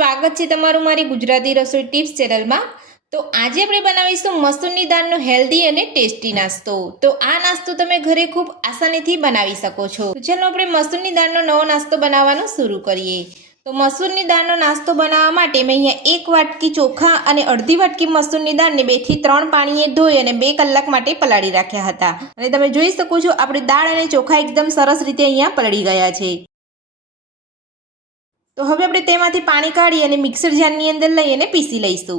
સ્વાગત છે તમારું મારી ગુજરાતી રસોઈ ટિપ્સ ચેનલમાં। તો આજે આપણે બનાવીશું મસૂરની દાળનો હેલ્ધી અને ટેસ્ટી નાસ્તો। તો આ નાસ્તો તમે ઘરે ખૂબ આસાનીથી બનાવી શકો છો। તો ચાલો આપણે મસૂરની દાળનો નવો નાસ્તો બનાવવાનું શરૂ કરીએ। તો મસૂરની દાળનો નાસ્તો બનાવવા માટે મેં અહીંયા 1 વાટકી ચોખા અને અડધી વાટકી મસૂરની દાળને 2 થી 3 પાણીએ ધોઈ અને 2 કલાક માટે પલાળી રાખ્યા હતા। અને તમે જોઈ શકો છો આપણી દાળ અને ચોખા એકદમ સરસ રીતે અહીંયા પલળી ગયા છે। તો હવે આપણે તેમાંથી પાણી કાઢી અને મિક્સર જારની અંદર લઈ અને પીસી લઈશું।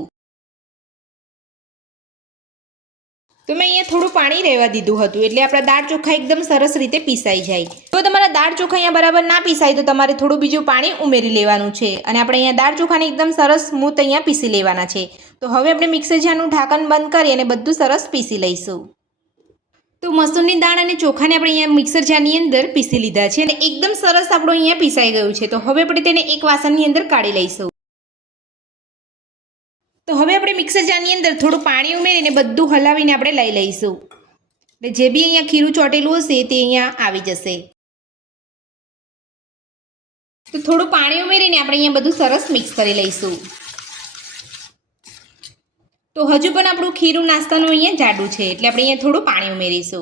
તો મેં અહીંયા થોડું પાણી રહેવા દીધું હતું એટલે આપણા દાળ ચોખા એકદમ સરસ રીતે પીસાઈ જાય। જો તમારા દાળ ચોખા અહીંયા બરાબર ના પીસાય તો તમારે થોડું બીજું પાણી ઉમેરી લેવાનું છે અને આપણે અહીંયા દાળ ચોખાને એકદમ સરસ સ્મૂથ અહીંયા પીસી લેવાના છે। તો હવે આપણે મિક્સર જારનું ઢાંકણ બંધ કરી અને બધું સરસ પીસી લઈશું। તો મસૂરની દાળ અને ચોખાને આપણે અહીંયા મિક્સર જારની અંદર પીસી લીધા છે અને એકદમ સરસ આપણું અહીંયા પીસાઈ ગયું છે। તો હવે આપણે તેને એક વાસણની અંદર કાઢી લઈશું। તો હવે આપણે મિક્સર જારની અંદર થોડું પાણી ઉમેરીને બધું હલાવીને આપણે લઈ લઈશું એટલે જે બી અહીંયા ખીરું ચોટેલું હશે તે અહીંયા આવી જશે। તો થોડું પાણી ઉમેરીને આપણે અહીંયા બધું સરસ મિક્સ કરી લઈશું। તો હજુ પણ આપણું ખીરું નાસ્તાનું અહીંયા જાડું છે એટલે આપણે અહીંયા થોડું પાણી ઉમેરીશું।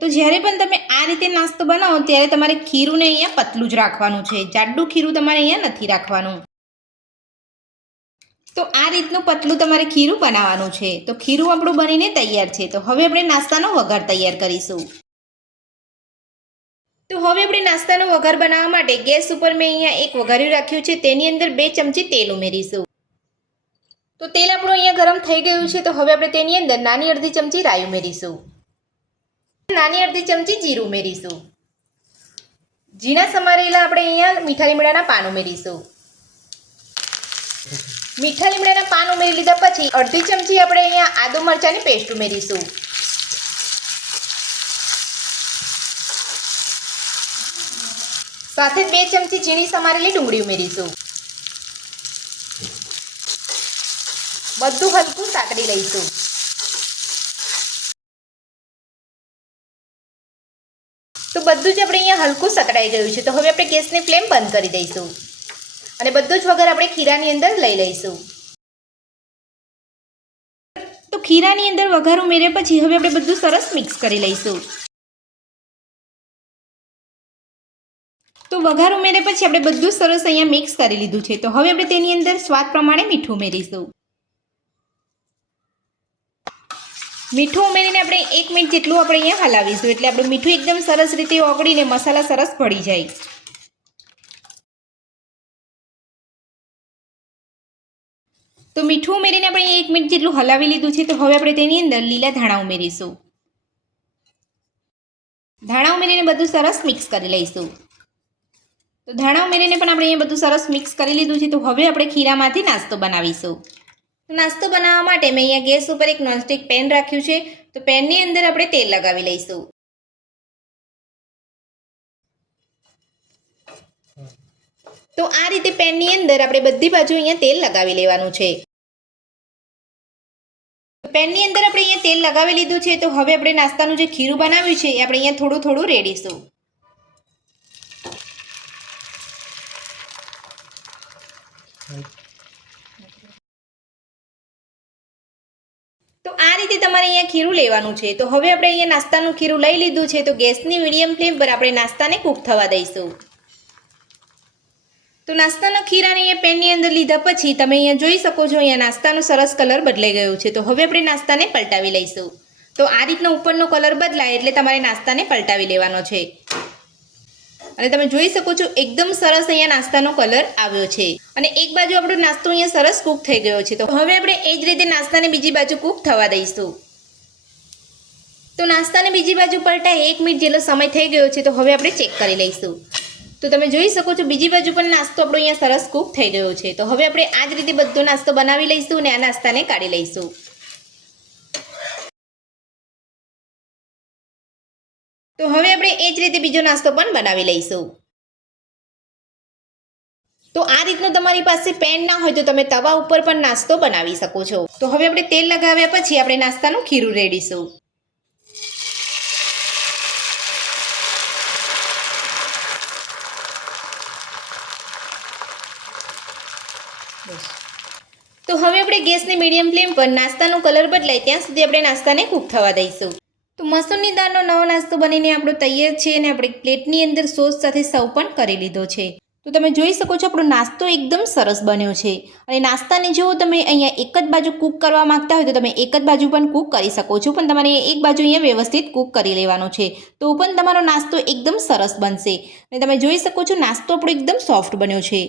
તો જ્યારે પણ તમે આ રીતે નાસ્તો બનાવો ત્યારે તમારે ખીરુંને અહીંયા પતલું જ રાખવાનું છે, જાડું ખીરું તમારે અહીંયા નથી રાખવાનું। તો આ રીતનું પતલું તમારે ખીરું બનાવવાનું છે। તો ખીરું આપણું બનીને તૈયાર છે। તો હવે આપણે નાસ્તાનો વઘાર તૈયાર કરીશું। તો હવે આપણે નાસ્તાનો વઘાર બનાવવા માટે ગેસ ઉપર મેં અહીંયા એક વઘાર્યું રાખ્યું છે, તેની અંદર 2 ચમચી તેલ ઉમેરીશું। તો તેલ આપણું અહીંયા ગરમ થઈ ગયું છે। તો હવે આપણે તેની અંદર નાની અડધી ચમચી રાઈ ઉમેરીશું, નાની અડધી ચમચી જીરું ઉમેરીશું, ઝીણા સમારેલા આપણે અહીંયા મીઠા લીમડાના પાન ઉમેરીશું। મીઠા લીમડાના પાન ઉમેરી લીધા પછી અડધી ચમચી આપણે અહીંયા આદુ મરચાંની પેસ્ટ ઉમેરીશું। સાથે 2 ચમચી ઝીણી સમારેલી ડુંગળી ઉમેરીશું। બધું હલકું સાતળી લઈશું। તો બધું જ આપણે અહીંયા હલકું સતળાઈ ગયું છે। તો હવે આપણે ગેસની ફ્લેમ બંધ કરી દઈશું અને બધું જ વઘાર આપણે ખીરાની અંદર લઈ લઈશું। તો ખીરાની અંદર વઘાર ઉમેર્યા પછી હવે આપણે બધું સરસ મિક્સ કરી લઈશું। તો વઘાર ઉમેર્યા પછી આપણે બધું સરસ અહીંયા મિક્સ કરી લીધું છે। તો હવે આપણે તેની અંદર સ્વાદ પ્રમાણે મીઠું ઉમેરીશું। મીઠું ઉમેરીને આપણે 1 મિનિટ જેટલું આપણે અહીંયા હલાવીશું એટલે આપણું મીઠું એકદમ સરસ રીતે ઓગળીને મસાલા સરસ ભળી જાય। તો મીઠું ઉમેરીને આપણે 1 મિનિટ જેટલું હલાવી લીધું છે। તો હવે આપણે તેની અંદર લીલા ધાણા ઉમેરીશું। ધાણા ઉમેરીને બધું સરસ મિક્સ કરી લઈશું। તો ધાણા ઉમેરીને પણ આપણે અહીંયા બધું સરસ મિક્સ કરી લીધું છે। તો હવે આપણે ખીરામાંથી નાસ્તો બનાવીશું। નાસ્તો બનાવવા માટે મેં અહીંયા ગેસ ઉપર એક નોનસ્ટિક પેન રાખ્યું છે। તો પેનની અંદર આપણે તેલ લગાવી લઈશું। તો આ રીતે પેનની અંદર આપણે બધી બાજુ અહીંયા તેલ લગાવી લેવાનું છે। પેનની અંદર આપણે અહીંયા તેલ લગાવી લીધું છે। તો હવે આપણે નાસ્તાનું જે ખીરું બનાવ્યું છે એ આપણે અહીંયા થોડું થોડું રેડીશું। તો આ રીતે તમારે અહીંયા ખીરું લેવાનું છે। તો હવે આપણે અહીંયા નાસ્તાનું ખીરું લઈ લીધું છે। તો ગેસની મીડિયમ ફ્લેમ પર આપણે નાસ્તાને કૂક થવા દઈશું। તો નાસ્તાના ખીરાને અહીંયા પેનની અંદર લીધા પછી તમે અહીંયા જોઈ શકો છો અહીંયા નાસ્તાનો સરસ કલર બદલાઈ ગયો છે। તો હવે આપણે નાસ્તાને પલટાવી લઈશું। તો આ રીતનો ઉપરનો કલર બદલાય એટલે તમારે નાસ્તાને પલટાવી લેવાનો છે અને તમે જોઈ શકો છો એકદમ સરસ અહીંયા નાસ્તાનો કલર આવ્યો છે અને એક બાજુ આપણો નાસ્તો અહીંયા સરસ કૂક થઈ ગયો છે। તો હવે આપણે એ જ રીતે નાસ્તાને બીજી બાજુ કૂક થવા દઈશું। તો નાસ્તાને બીજી બાજુ પલટાય 1 મિનિટ જેટલો સમય થઈ ગયો છે। તો હવે આપણે ચેક કરી લઈશું। તો તમે જોઈ શકો છો બીજી બાજુ પણ નાસ્તો આપણો અહીંયા સરસ કૂક થઈ ગયો છે। તો હવે આપણે આ જ રીતે બધો નાસ્તો બનાવી લઈશું અને આ નાસ્તાને કાઢી લઈશું। તો હવે આપણે એ જ રીતે બીજો નાસ્તો પણ બનાવી લઈશું। તો આ રીતનું તમારી પાસે પેન ના હોય તો તમે તવા ઉપર પણ નાસ્તો બનાવી શકો છો। તો હવે આપણે તેલ લગાવ્યા પછી આપણે નાસ્તાનું ખીરું રેડીશું। તો હવે આપણે ગેસની મીડિયમ ફ્લેમ પર નાસ્તાનો કલર બદલાય ત્યાં સુધી આપણે નાસ્તાને કૂક થવા દઈશું. તો મસૂરની દાળનો નવો નાસ્તો બનીને આપણો તૈયાર છે અને આપણે પ્લેટની અંદર સોસ સાથે સર્વ પણ કરી લીધો છે. તો તમે જોઈ શકો છો આપણો નાસ્તો એકદમ સરસ બન્યો છે. અને નાસ્તાને જો તમે અહીંયા એક જ બાજુ કૂક કરવા માંગતા હોય તો તમે એક જ બાજુ પણ કૂક કરી શકો છો, પણ તમારે એક બાજુ અહીંયા વ્યવસ્થિત કૂક કરી લેવાનો છે તો પણ તમારો નાસ્તો એકદમ સરસ બનશે. અને તમે જોઈ શકો છો નાસ્તો આપણો એકદમ સોફ્ટ બન્યો છે.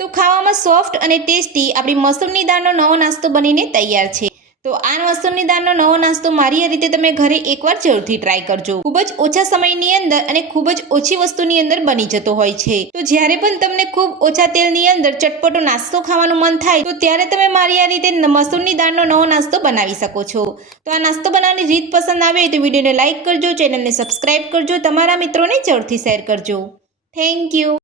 તો ખાવામાં સોફ્ટ અને ટેસ્ટી આપણી મસૂરની દાળનો નવો નાસ્તો બનીને તૈયાર છે. તો આ મસૂરની દાળનો નવો નાસ્તો મારી આ રીતે તમે ઘરે એકવાર જરૂરથી ટ્રાય કરજો. ખૂબ જ ઓછા સમયની અંદર અને ખૂબ જ ઓછી વસ્તુની અંદર બની જતો હોય છે. તો જ્યારે પણ તમને ખૂબ ઓછા તેલની અંદર ચટપટો નાસ્તો ખાવાનું મન થાય તો ત્યારે તમે મારી આ રીતે મસૂરની દાળનો નવો નાસ્તો બનાવી શકો છો. તો આ નાસ્તો બનાવવાની રીત પસંદ આવે તો વિડીયોને લાઇક કરજો, ચેનલને સબસ્ક્રાઇબ કરજો, તમારા મિત્રોને જરૂરથી શેર કરજો. Thank you.